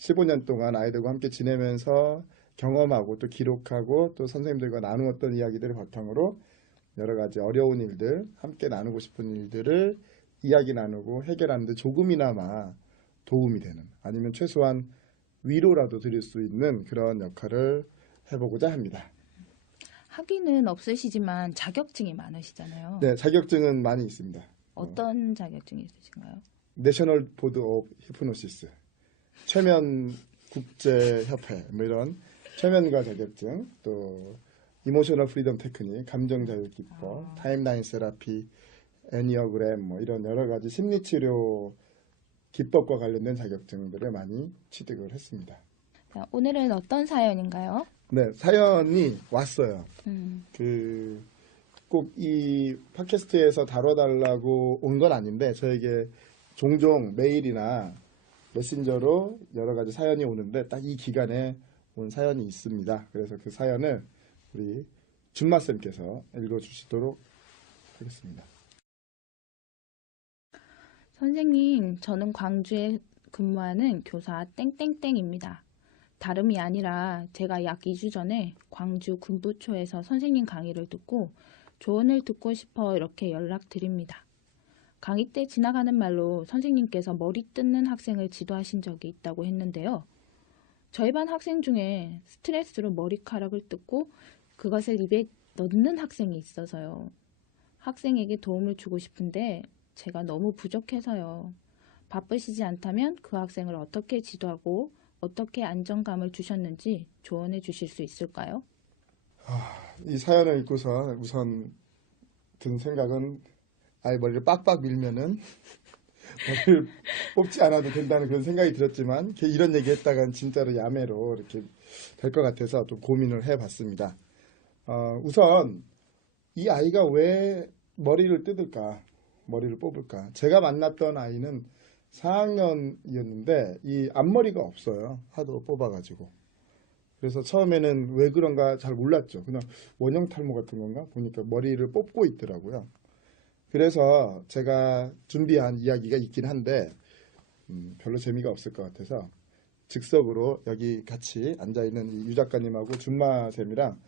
15년 동안 아이들과 함께 지내면서 경험하고 또 기록하고 또 선생님들과 나누었던 이야기들을 바탕으로 여러 가지 어려운 일들, 함께 나누고 싶은 일들을 이야기 나누고 해결하는 데 조금이나마 도움이 되는, 아니면 최소한 위로라도 드릴 수 있는 그런 역할을 해보고자 합니다. 학위는 없으시지만 자격증이 많으시잖아요. 네, 자격증은 많이 있습니다. 어떤 자격증이 있으신가요? 내셔널 보드 오브 히프노시스, 최면 국제협회, 뭐 이런 최면과 자격증, 또 이모셔널 프리덤 테크닉, 감정 자유 기법, 타임라인 세라피, 애니어그램, 뭐 이런 여러 가지 심리치료 기법과 관련된 자격증들을 많이 취득을 했습니다. 자, 오늘은 어떤 사연인가요? 네, 사연이 왔어요. 꼭 이 팟캐스트에서 다뤄달라고 온 건 아닌데 저에게 종종 메일이나 메신저로 여러 가지 사연이 오는데 딱 이 기간에 온 사연이 있습니다. 그래서 그 사연을 우리 준마쌤께서 읽어주시도록 하겠습니다. 선생님, 저는 광주에 근무하는 교사 땡땡땡입니다. 다름이 아니라 제가 약 2주 전에 광주 군부초에서 선생님 강의를 듣고 조언을 듣고 싶어 이렇게 연락드립니다. 강의 때 지나가는 말로 선생님께서 머리 뜯는 학생을 지도하신 적이 있다고 했는데요. 저희 반 학생 중에 스트레스로 머리카락을 뜯고 그것을 입에 넣는 학생이 있어서요. 학생에게 도움을 주고 싶은데 제가 너무 부족해서요. 바쁘시지 않다면 그 학생을 어떻게 지도하고 어떻게 안정감을 주셨는지 조언해 주실 수 있을까요? 이 사연을 읽고서 우선 든 생각은 아예 머리를 빡빡 밀면은 머리를 뽑지 않아도 된다는 그런 생각이 들었지만 이런 얘기 했다간 진짜로 야매로 이렇게 될 것 같아서 좀 고민을 해봤습니다. 우선 이 아이가 왜 머리를 뜯을까? 머리를 뽑을까? 제가 만났던 아이는 4학년이었는데 이 앞머리가 없어요. 하도 뽑아가지고. 그래서 처음에는 왜 그런가 잘 몰랐죠. 그냥 원형 탈모 같은 건가? 보니까 머리를 뽑고 있더라고요. 그래서 제가 준비한 이야기가 있긴 한데 별로 재미가 없을 것 같아서 즉석으로 여기 같이 앉아있는 이 유 작가님하고 준마쌤이랑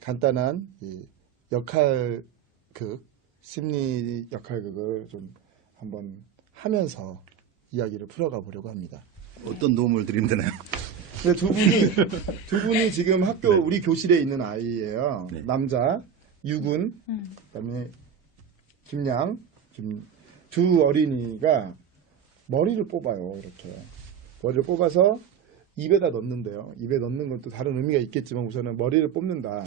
간단한 이 역할극, 심리 역할극을 좀 한번 하면서 이야기를 풀어가 보려고 합니다. 어떤 도움을 드리면 되나요? 근데 두 분이 지금 학교 네. 우리 교실에 있는 아이예요. 네. 남자 유군, 그다음에 김양, 두 어린이가 머리를 뽑아요. 이렇게 머리를 뽑아서 입에다 넣는데요. 입에 넣는 건 또 다른 의미가 있겠지만 우선은 머리를 뽑는다.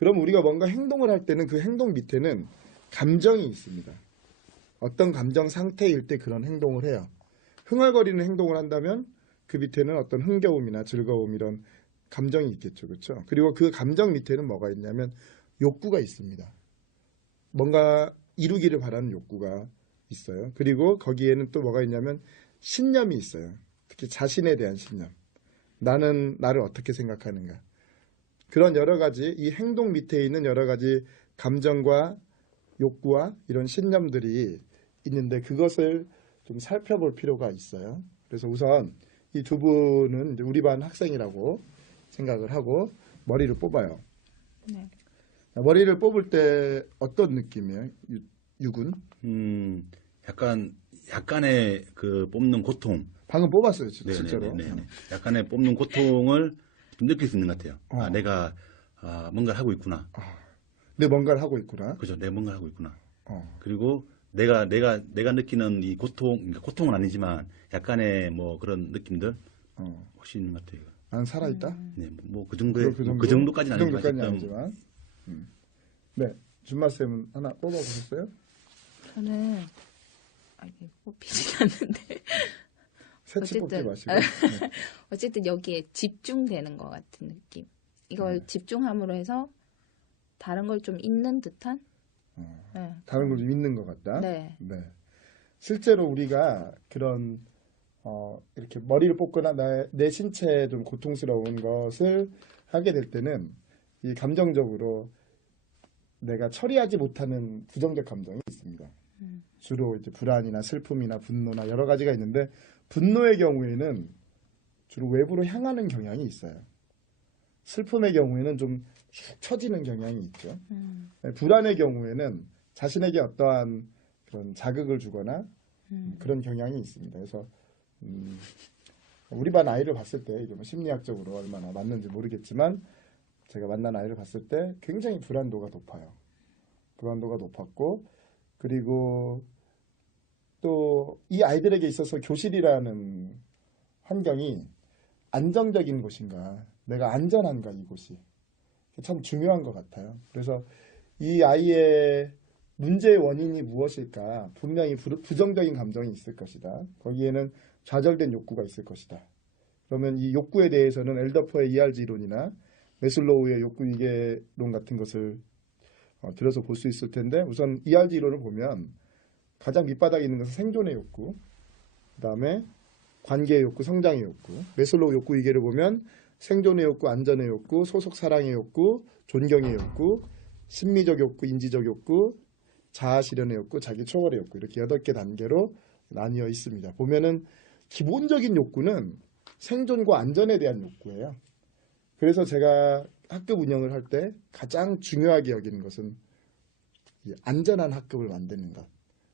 그럼 우리가 뭔가 행동을 할 때는 그 행동 밑에는 감정이 있습니다. 어떤 감정 상태일 때 그런 행동을 해요. 흥얼거리는 행동을 한다면 그 밑에는 어떤 흥겨움이나 즐거움 이런 감정이 있겠죠. 그렇죠? 그리고 그 감정 밑에는 뭐가 있냐면 욕구가 있습니다. 뭔가 이루기를 바라는 욕구가 있어요. 그리고 거기에는 또 뭐가 있냐면 신념이 있어요. 특히 자신에 대한 신념. 나는 나를 어떻게 생각하는가. 그런 여러 가지 이 행동 밑에 있는 여러 가지 감정과 욕구와 이런 신념들이 있는데 그것을 좀 살펴볼 필요가 있어요. 그래서 우선 이 두 분은 이제 우리 반 학생이라고 생각을 하고 머리를 뽑아요. 네. 머리를 뽑을 때 어떤 느낌이에요? 유군? 약간의 그 뽑는 고통. 방금 뽑았어요, 실제로. 네네네. 약간의 뽑는 고통을 좀 느낄 수 있는 것 같아요. 내가 뭔가를 하고 있구나. 내 뭔가를 하고 있구나. 그죠. 내가 뭔가를 하고 있구나. 그리고 내가 느끼는 이 고통, 그러니까 고통은 아니지만 약간의 뭐 그런 느낌들 혹시 있는 것 같아요. 난 살아있다? 네, 뭐 그 정도까지는 아니지만. 네, 준마쌤은 하나 뽑아보셨어요? 저는 이게 뽑히지 않는데 새치 뽑지 마시고. 어쨌든 여기에 집중되는 것 같은 느낌. 이걸 집중함으로 해서 다른 걸 좀 잊는 듯한? 네. 다른 걸 좀 잊는 것 같다? 네. 실제로 우리가 그런 이렇게 머리를 뽑거나 내 신체에 좀 고통스러운 것을 하게 될 때는 이 감정적으로 내가 처리하지 못하는 부정적 감정이 있습니다. 주로 이제 불안이나 슬픔이나 분노나 여러 가지가 있는데 분노의 경우에는 주로 외부로 향하는 경향이 있어요. 슬픔의 경우에는 좀 축 처지는 경향이 있죠. 불안의 경우에는 자신에게 어떠한 그런 자극을 주거나 그런 경향이 있습니다. 그래서 우리 반 아이를 봤을 때 이게 뭐 심리학적으로 얼마나 맞는지 모르겠지만 제가 만난 아이를 봤을 때 굉장히 불안도가 높아요. 불안도가 높았고 그리고 또 이 아이들에게 있어서 교실이라는 환경이 안정적인 곳인가, 내가 안전한가 이곳이 참 중요한 것 같아요. 그래서 이 아이의 문제의 원인이 무엇일까? 분명히 부정적인 감정이 있을 것이다. 거기에는 좌절된 욕구가 있을 것이다. 그러면 이 욕구에 대해서는 엘더퍼의 ERG 이론이나 메슬로우의 욕구 이계론 같은 것을 들어서 볼 수 있을 텐데 우선 ERG 이론을 보면 가장 밑바닥에 있는 것은 생존의 욕구, 그 다음에 관계의 욕구, 성장의 욕구, 메슬로우 욕구 이계를 보면 생존의 욕구, 안전의 욕구, 소속 사랑의 욕구, 존경의 욕구, 심미적 욕구, 인지적 욕구, 자아 실현의 욕구, 자기 초월의 욕구 이렇게 8개 단계로 나뉘어 있습니다. 보면은 기본적인 욕구는 생존과 안전에 대한 욕구예요. 그래서 제가 학급 운영을 할 때 가장 중요하게 여기는 것은 이 안전한 학급을 만드는 것.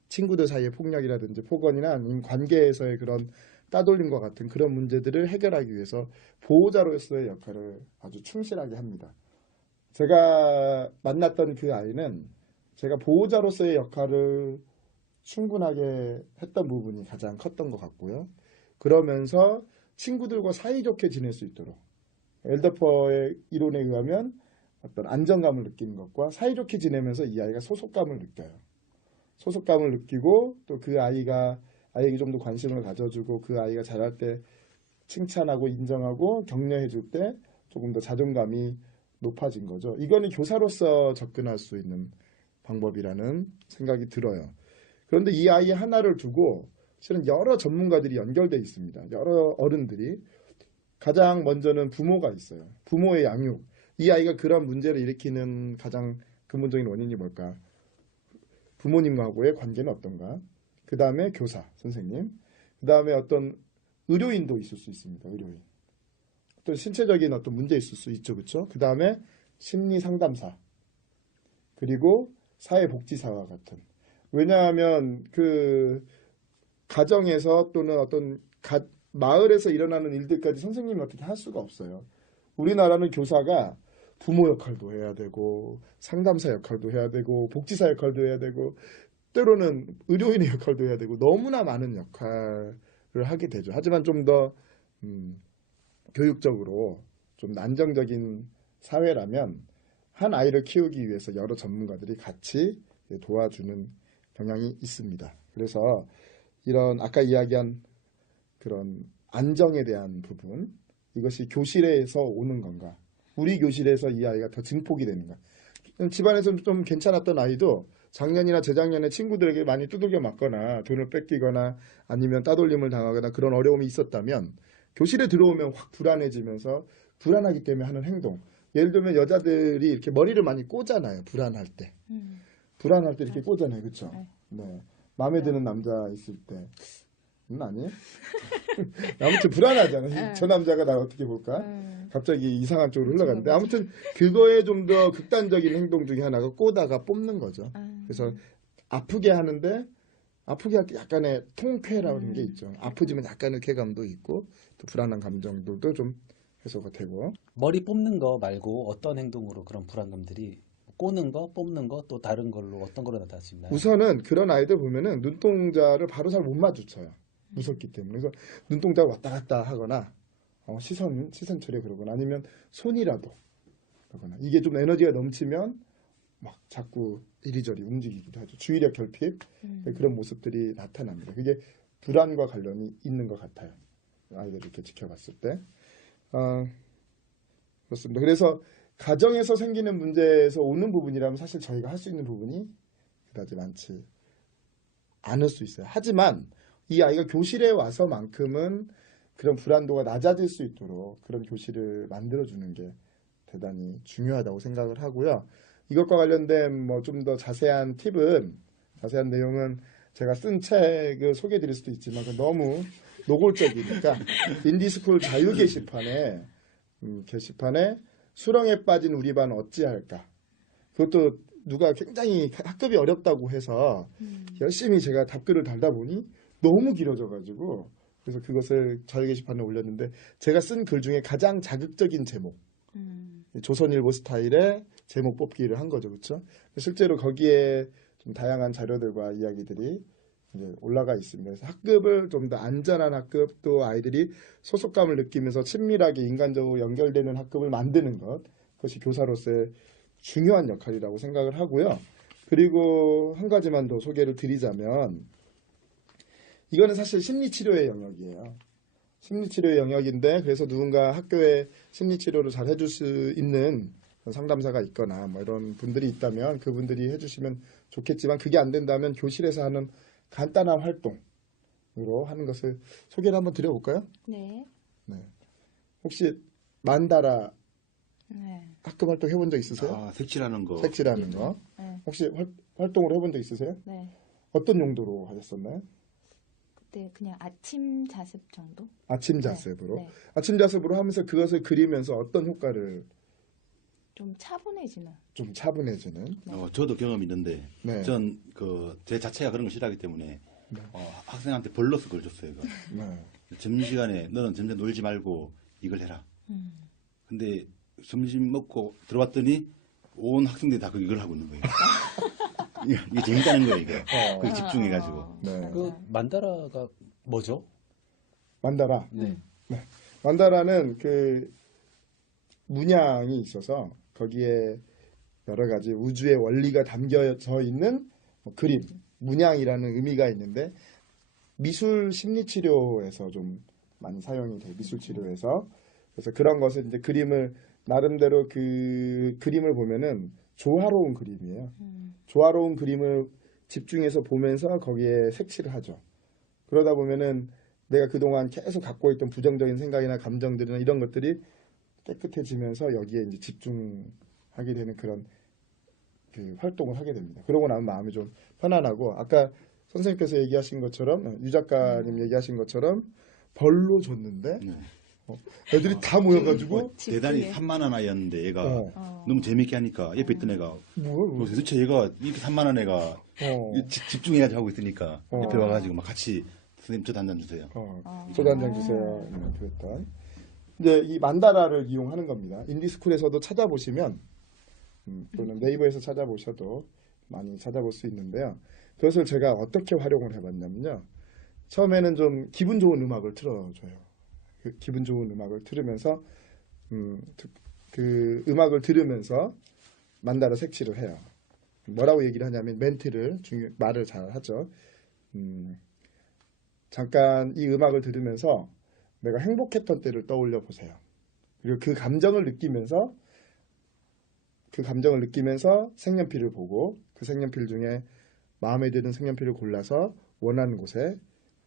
친구들 사이의 폭력이라든지 폭언이나 아니면 관계에서의 그런 따돌림과 같은 그런 문제들을 해결하기 위해서 보호자로서의 역할을 아주 충실하게 합니다. 제가 만났던 그 아이는 제가 보호자로서의 역할을 충분하게 했던 부분이 가장 컸던 것 같고요. 그러면서 친구들과 사이좋게 지낼 수 있도록 엘더퍼의 이론에 의하면 어떤 안정감을 느끼는 것과 사이좋게 지내면서 이 아이가 소속감을 느껴요. 소속감을 느끼고 또 그 아이에게 좀 더 관심을 가져주고 그 아이가 잘할 때 칭찬하고 인정하고 격려해 줄 때 조금 더 자존감이 높아진 거죠. 이거는 교사로서 접근할 수 있는 방법이라는 생각이 들어요. 그런데 이 아이 하나를 두고 실은 여러 전문가들이 연결되어 있습니다. 여러 어른들이. 가장 먼저는 부모가 있어요. 부모의 양육. 이 아이가 그런 문제를 일으키는 가장 근본적인 원인이 뭘까? 부모님하고의 관계는 어떤가? 그 다음에 교사, 선생님. 그 다음에 어떤 의료인도 있을 수 있습니다. 의료인. 어떤 신체적인 어떤 문제 있을 수 있죠. 그렇죠? 그 다음에 심리 상담사. 그리고 사회복지사와 같은. 왜냐하면 그 가정에서 또는 어떤 마을에서 일어나는 일들까지 선생님이 어떻게 할 수가 없어요. 우리나라는 교사가 부모 역할도 해야 되고 상담사 역할도 해야 되고 복지사 역할도 해야 되고 때로는 의료인의 역할도 해야 되고 너무나 많은 역할을 하게 되죠. 하지만 좀 더 교육적으로 좀 안정적인 사회라면 한 아이를 키우기 위해서 여러 전문가들이 같이 도와주는 경향이 있습니다. 그래서 이런 아까 이야기한 그런 안정에 대한 부분, 이것이 교실에서 오는 건가? 우리 교실에서 이 아이가 더 증폭이 되는가? 집안에서 좀 괜찮았던 아이도 작년이나 재작년에 친구들에게 많이 두들겨 맞거나 돈을 뺏기거나 아니면 따돌림을 당하거나 그런 어려움이 있었다면 교실에 들어오면 확 불안해지면서 불안하기 때문에 하는 행동. 예를 들면 여자들이 이렇게 머리를 많이 꽂잖아요. 불안할 때. 불안할 때 이렇게 꽂잖아요. 그렇죠? 네. 마음에 드는 남자 있을 때. 아니에요? 아무튼 불안하잖아요. 저 남자가 나 어떻게 볼까? 갑자기 이상한 쪽으로 흘러갔는데 아무튼 그거에 좀 더 극단적인 행동 중에 하나가 꼬다가 뽑는 거죠. 그래서 아프게 하는데 아프게 할 때 약간의 통쾌라는 게 있죠. 아프지만 약간의 쾌감도 있고 또 불안한 감정들도 좀 해소가 되고. 머리 뽑는 거 말고 어떤 행동으로 그런 불안감들이 꼬는 거, 뽑는 거, 또 다른 걸로 어떤 걸로 나타날 수 있나요? 우선은 그런 아이들 보면은 눈동자를 바로 잘 못 마주쳐요. 무섭기 때문에. 그래서 눈동자가 왔다 갔다 하거나 시선 처리 그러거나 아니면 손이라도 그러거나 이게 좀 에너지가 넘치면 막 자꾸 이리저리 움직이기도 하죠. 주의력 결핍 그런 모습들이 나타납니다. 그게 불안과 관련이 있는 것 같아요. 아이들 이렇게 지켜봤을 때. 그렇습니다. 그래서 가정에서 생기는 문제에서 오는 부분이라면 사실 저희가 할 수 있는 부분이 그다지 많지 않을 수 있어요. 하지만 이 아이가 교실에 와서만큼은 그런 불안도가 낮아질 수 있도록 그런 교실을 만들어주는 게 대단히 중요하다고 생각을 하고요. 이것과 관련된 뭐 좀 더 자세한 팁은, 자세한 내용은 제가 쓴 책을 소개해드릴 수도 있지만 너무 노골적이니까 인디스쿨 자유 게시판에 수렁에 빠진 우리 반 어찌할까. 그것도 누가 굉장히 학급이 어렵다고 해서 열심히 제가 답글을 달다 보니 너무 길어져가지고 그래서 그것을 자유 게시판에 올렸는데 제가 쓴 글 중에 가장 자극적인 제목 조선일보 스타일의 제목 뽑기를 한 거죠. 그렇죠? 실제로 거기에 좀 다양한 자료들과 이야기들이 이제 올라가 있습니다. 그래서 학급을 좀 더 안전한 학급, 또 아이들이 소속감을 느끼면서 친밀하게 인간적으로 연결되는 학급을 만드는 것, 그것이 교사로서의 중요한 역할이라고 생각을 하고요. 그리고 한 가지만 더 소개를 드리자면 이거는 사실 심리치료의 영역이에요. 심리치료의 영역인데 그래서 누군가 학교에 심리치료를 잘 해줄 수 있는 상담사가 있거나 뭐 이런 분들이 있다면 그분들이 해주시면 좋겠지만 그게 안 된다면 교실에서 하는 간단한 활동으로 하는 것을 소개를 한번 드려볼까요? 네. 네. 혹시 만다라 네. 학급 활동 해본 적 있으세요? 아, 색칠하는 거. 색칠하는 거. 네. 혹시 활동을 해본 적 있으세요? 네. 어떤 용도로 하셨었나요? 그때 그냥 아침 자습 정도? 아침 자습으로. 네. 아침 자습으로 하면서 그것을 그리면서 어떤 효과를 좀 차분해지는. 좀 차분해지는. 저도 경험이 있는데, 네. 전 제 자체가 그런 걸 싫어하기 때문에 네. 학생한테 벌러서 그걸 줬어요. 이거. 네. 점심시간에 너는 점점 놀지 말고 이걸 해라. 음. 근데 점심 먹고 들어왔더니 온 학생들이 다 이걸 하고 있는 거예요. 이게 재밌다는 거예요, 이게. 거기 집중해가지고. 네. 그 만다라가 뭐죠? 만다라. 네. 만다라는 그 문양이 있어서 거기에 여러 가지 우주의 원리가 담겨져 있는 뭐 그림, 문양이라는 의미가 있는데 미술 심리치료에서 좀 많이 사용이 돼요. 미술 치료에서. 그래서 그런 것을 이제 그림을 나름대로 그 그림을 보면은 조화로운 그림이에요. 조화로운 그림을 집중해서 보면서 거기에 색칠을 하죠. 그러다 보면은 내가 그동안 계속 갖고 있던 부정적인 생각이나 감정들이나 이런 것들이 깨끗해지면서 여기에 이제 집중하게 되는 그런 그 활동을 하게 됩니다. 그러고 나면 마음이 좀 편안하고 아까 선생님께서 얘기하신 것처럼 유 작가님 얘기하신 것처럼 벌로 줬는데 네. 애들이 다 모여가지고 대단히 집중해. 산만한 아이였는데 얘가 어. 너무 재밌게 하니까 옆에 있던 애가 뭐 도대체 얘가 이렇게 산만한 애가 집중해가지고 하고 있으니까 옆에 와가지고 막 같이 선생님 저도 한잔 주세요. 소주 한 잔 주세요. 그랬던 이제 이 만다라를 이용하는 겁니다. 인디스쿨에서도 찾아보시면 또는 네이버에서 찾아보셔도 많이 찾아볼 수 있는데요. 그것을 제가 어떻게 활용을 해봤냐면요. 처음에는 좀 기분 좋은 음악을 틀어줘요. 그 기분 좋은 음악을 들으면서 그 음악을 들으면서 만다라 색칠을 해요. 뭐라고 얘기를 하냐면 멘트를 말을 잘 하죠. 잠깐 이 음악을 들으면서 내가 행복했던 때를 떠올려 보세요. 그리고 그 감정을 느끼면서 색연필을 보고 그 색연필 중에 마음에 드는 색연필을 골라서 원하는 곳에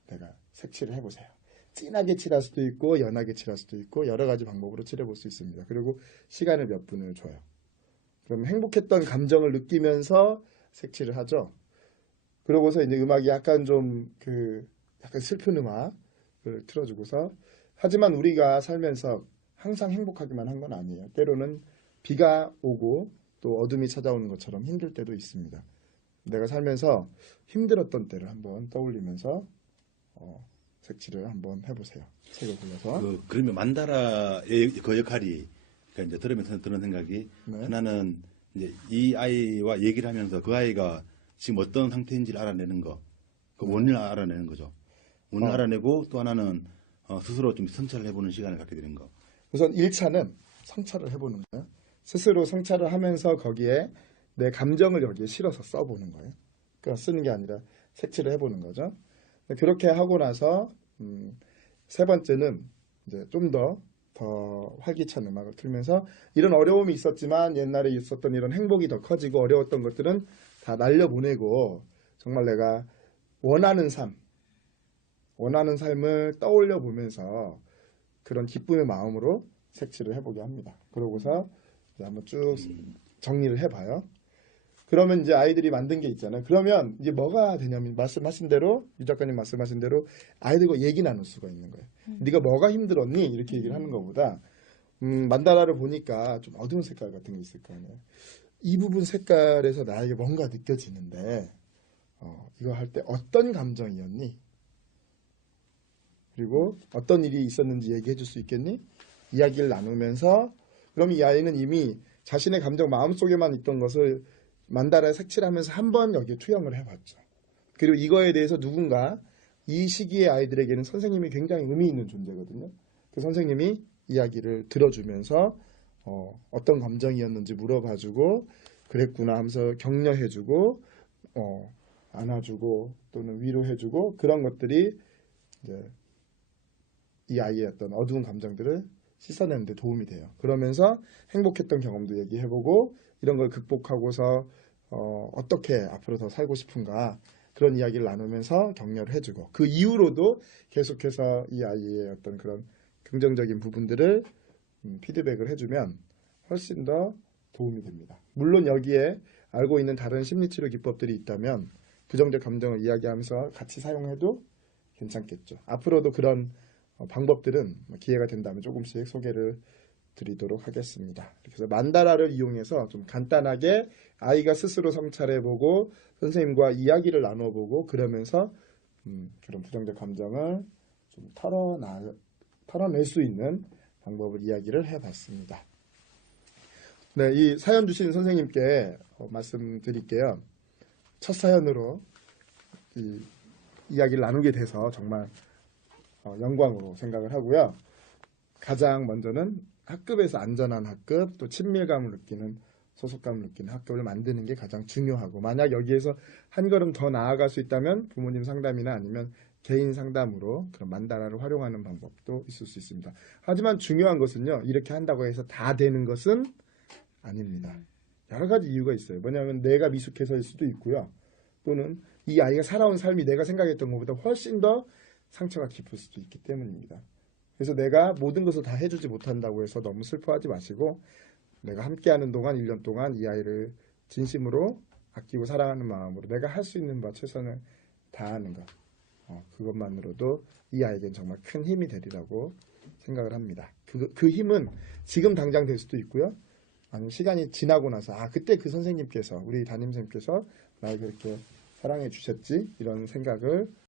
내가 색칠을 해보세요. 진하게 칠할 수도 있고 연하게 칠할 수도 있고 여러 가지 방법으로 칠해볼 수 있습니다. 그리고 시간을 몇 분을 줘요. 그럼 행복했던 감정을 느끼면서 색칠을 하죠. 그러고서 이제 음악이 약간 좀 약간 슬픈 음악을 틀어주고서 하지만 우리가 살면서 항상 행복하기만 한 건 아니에요. 때로는 비가 오고 또 어둠이 찾아오는 것처럼 힘들 때도 있습니다. 내가 살면서 힘들었던 때를 한번 떠올리면서 색칠을 한번 해보세요. 색을 골라서. 그러면 만다라의 그 역할이 그러니까 이제 들으면서 드는 생각이 네. 하나는 이제 이 아이와 얘기를 하면서 그 아이가 지금 어떤 상태인지를 알아내는 거, 그 원인을 알아내는 거죠. 원인을 알아내고 또 하나는 스스로 좀 성찰을 해보는 시간을 갖게 되는 거. 우선 1차는 성찰을 해보는 거예요. 스스로 성찰을 하면서 거기에 내 감정을 여기에 실어서 써보는 거예요. 그냥 쓰는 게 아니라 색칠을 해보는 거죠. 그렇게 하고 나서 세 번째는 이제 좀 더 활기찬 음악을 틀면서 이런 어려움이 있었지만 옛날에 있었던 이런 행복이 더 커지고 어려웠던 것들은 다 날려보내고 정말 내가 원하는 삶을 떠올려 보면서 그런 기쁨의 마음으로 색칠을 해보게 합니다. 그러고서 이제 한번 쭉 정리를 해봐요. 그러면 이제 아이들이 만든 게 있잖아요. 그러면 이제 뭐가 되냐면 말씀하신 대로 유 작가님 말씀하신 대로 아이들과 얘기 나눌 수가 있는 거예요. 네가 뭐가 힘들었니? 이렇게 얘기를 하는 것보다 만다라를 보니까 좀 어두운 색깔 같은 게 있을 거 아니에요. 이 부분 색깔에서 나에게 뭔가 느껴지는데 이거 할 때 어떤 감정이었니? 그리고 어떤 일이 있었는지 얘기해 줄 수 있겠니? 이야기를 나누면서 그럼 이 아이는 이미 자신의 감정 마음속에만 있던 것을 만다라에 색칠하면서 한번 여기에 투영을 해봤죠. 그리고 이거에 대해서 누군가 이 시기의 아이들에게는 선생님이 굉장히 의미 있는 존재거든요. 그 선생님이 이야기를 들어주면서 어떤 감정이었는지 물어봐주고 그랬구나 하면서 격려해주고 안아주고 또는 위로해주고 그런 것들이 이제 이 아이의 어떤 어두운 감정들을 씻어내는 데 도움이 돼요. 그러면서 행복했던 경험도 얘기해보고 이런 걸 극복하고서 어떻게 앞으로 더 살고 싶은가 그런 이야기를 나누면서 격려를 해주고 그 이후로도 계속해서 이 아이의 어떤 그런 긍정적인 부분들을 피드백을 해주면 훨씬 더 도움이 됩니다. 물론 여기에 알고 있는 다른 심리치료 기법들이 있다면 부정적 감정을 이야기하면서 같이 사용해도 괜찮겠죠. 앞으로도 그런 방법들은 기회가 된다면 조금씩 소개를 드리도록 하겠습니다. 그래서 만다라를 이용해서 좀 간단하게 아이가 스스로 성찰해보고 선생님과 이야기를 나눠보고 그러면서 그런 부정적 감정을 좀 털어낼 수 있는 방법을 이야기를 해봤습니다. 네, 이 사연 주신 선생님께 말씀드릴게요. 첫 사연으로 이 이야기를 나누게 돼서 정말 영광으로 생각을 하고요. 가장 먼저는 학급에서 안전한 학급, 또 친밀감을 느끼는 소속감을 느끼는 학급을 만드는 게 가장 중요하고 만약 여기에서 한 걸음 더 나아갈 수 있다면 부모님 상담이나 아니면 개인 상담으로 그런 만다라를 활용하는 방법도 있을 수 있습니다. 하지만 중요한 것은요. 이렇게 한다고 해서 다 되는 것은 아닙니다. 여러 가지 이유가 있어요. 뭐냐면 내가 미숙해서일 수도 있고요. 또는 이 아이가 살아온 삶이 내가 생각했던 것보다 훨씬 더 상처가 깊을 수도 있기 때문입니다. 그래서 내가 모든 것을 다 해주지 못한다고 해서 너무 슬퍼하지 마시고 내가 함께하는 동안 1년 동안 이 아이를 진심으로 아끼고 사랑하는 마음으로 내가 할 수 있는 바 최선을 다하는 것 그것만으로도 이 아이에겐 정말 큰 힘이 되리라고 생각을 합니다. 그 힘은 지금 당장 될 수도 있고요. 아니면 시간이 지나고 나서 그때 그 선생님께서 우리 담임선생님께서 나에게 그렇게 사랑해 주셨지 이런 생각을